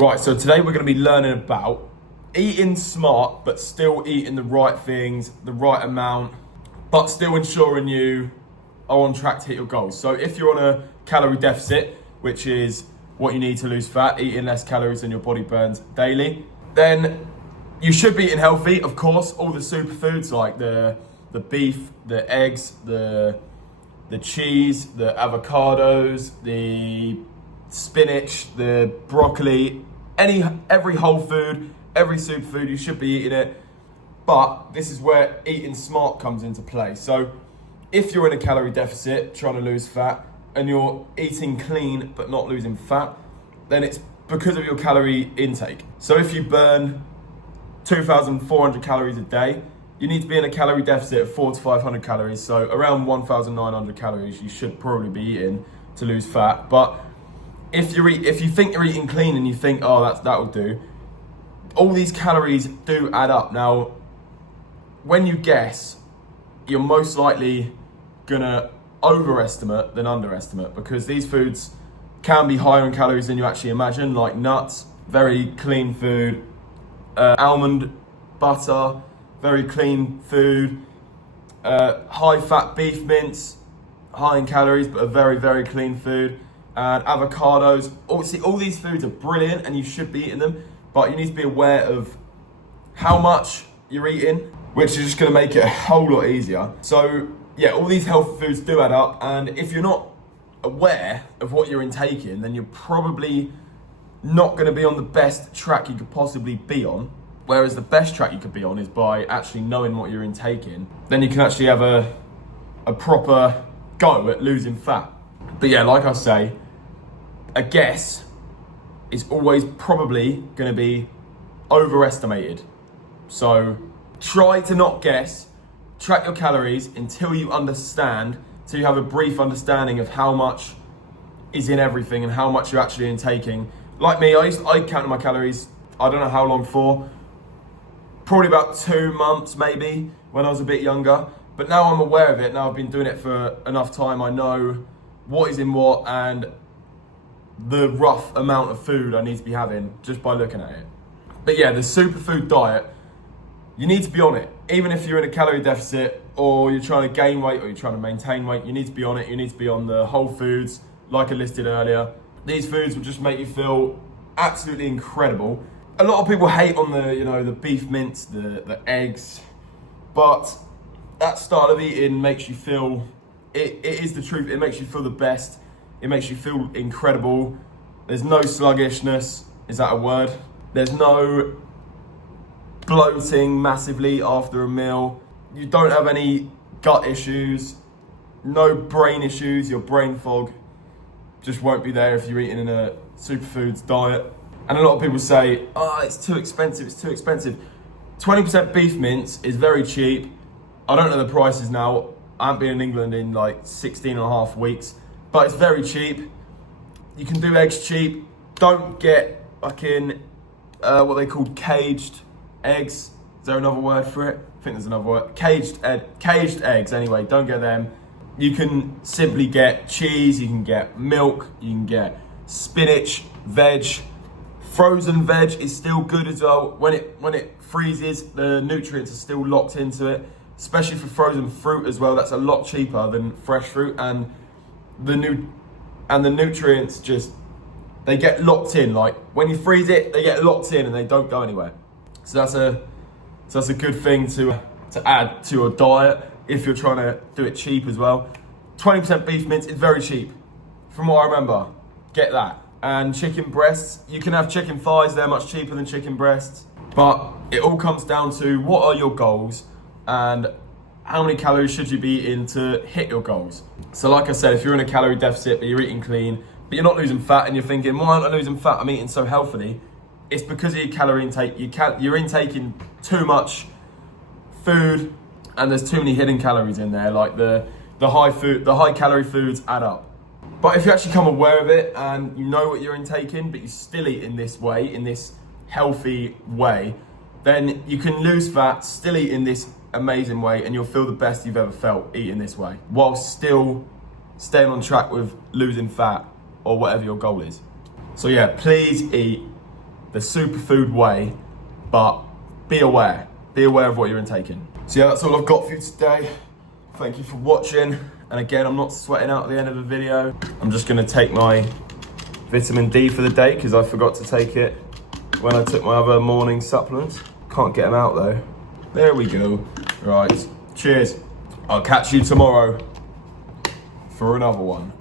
Right, so today we're going to be learning about eating smart, but still eating the right things, the right amount, but still ensuring you are on track to hit your goals. So if you're on a calorie deficit, which is what you need to lose fat, eating less calories than your body burns daily, then you should be eating healthy. Of course, all the superfoods like the beef, the eggs, the cheese, the avocados, the spinach, the broccoli, every whole food, every superfood, you should be eating it. But this is where eating smart comes into play. So if you're in a calorie deficit trying to lose fat and you're eating clean but not losing fat, then it's because of your calorie intake. So if you burn 2,400 calories a day, you need to be in a calorie deficit of 400 to 500 calories. So around 1,900 calories you should probably be eating to lose fat. But if you think you're eating clean and you think, oh, that'll do, all these calories do add up. Now, when you guess, you're most likely gonna overestimate than underestimate, because these foods can be higher in calories than you actually imagine, like nuts, very clean food, almond butter, very clean food, high fat beef mince, high in calories but a very, very clean food, and avocados. All these foods are brilliant and you should be eating them, but you need to be aware of how much you're eating, which is just going to make it a whole lot easier. So yeah, all these healthy foods do add up, and if you're not aware of what you're intaking, then you're probably not going to be on the best track you could possibly be on. Whereas the best track you could be on is by actually knowing what you're intaking. Then you can actually have a proper go at losing fat. But yeah, like I say, a guess is always probably going to be overestimated. So try to not guess. Track your calories until you understand, so you have a brief understanding of how much is in everything and how much you're actually intaking. Like me, I counted my calories, I don't know how long for, probably about 2 months maybe, when I was a bit younger. But now I'm aware of it, now I've been doing it for enough time, I know what is in what and the rough amount of food I need to be having just by looking at it. But yeah, the superfood diet, you need to be on it. Even if you're in a calorie deficit or you're trying to gain weight or you're trying to maintain weight, you need to be on it. You need to be on the whole foods, like I listed earlier. These foods will just make you feel absolutely incredible. A lot of people hate on the beef mince, the eggs, but that style of eating makes you feel, it is the truth, it makes you feel the best. It makes you feel incredible. There's no sluggishness, is that a word? There's no bloating massively after a meal. You don't have any gut issues, no brain issues. Your brain fog just won't be there if you're eating in a superfoods diet. And a lot of people say, oh, it's too expensive, it's too expensive. 20% beef mince is very cheap. I don't know the prices now. I haven't been in England in like 16 and a half weeks. But it's very cheap. You can do eggs cheap. Don't get fucking what they call caged eggs. Is there another word for it? I think there's another word. Caged eggs anyway, don't get them. You can simply get cheese, you can get milk, you can get spinach, veg. Frozen veg is still good as well. When it freezes, the nutrients are still locked into it. Especially for frozen fruit as well, that's a lot cheaper than fresh fruit, and the nutrients just, they get locked in. Like when you freeze it, they get locked in and they don't go anywhere. So that's a good thing to add to your diet if you're trying to do it cheap as well. 20% beef mince is very cheap, from what I remember. Get that. And chicken breasts, you can have chicken thighs, they're much cheaper than chicken breasts. But it all comes down to what are your goals and how many calories should you be eating to hit your goals. So like I said, if you're in a calorie deficit but you're eating clean, but you're not losing fat, and you're thinking, why aren't I losing fat? I'm eating so healthily. It's because of your calorie intake. You're intaking too much food, and there's too many hidden calories in there. Like the high calorie foods add up. But if you actually become aware of it and you know what you're intaking, but you still eat in this way, in this healthy way, then you can lose fat, still eat in this amazing way, and you'll feel the best you've ever felt eating this way, while still staying on track with losing fat or whatever your goal is. So yeah, please eat the superfood way, but be aware. Be aware of what you're intaking. So yeah, that's all I've got for you today. Thank you for watching. And again, I'm not sweating out at the end of the video. I'm just gonna take my vitamin D for the day because I forgot to take it when I took my other morning supplements. Can't get them out though. There we go. Right, cheers. I'll catch you tomorrow for another one.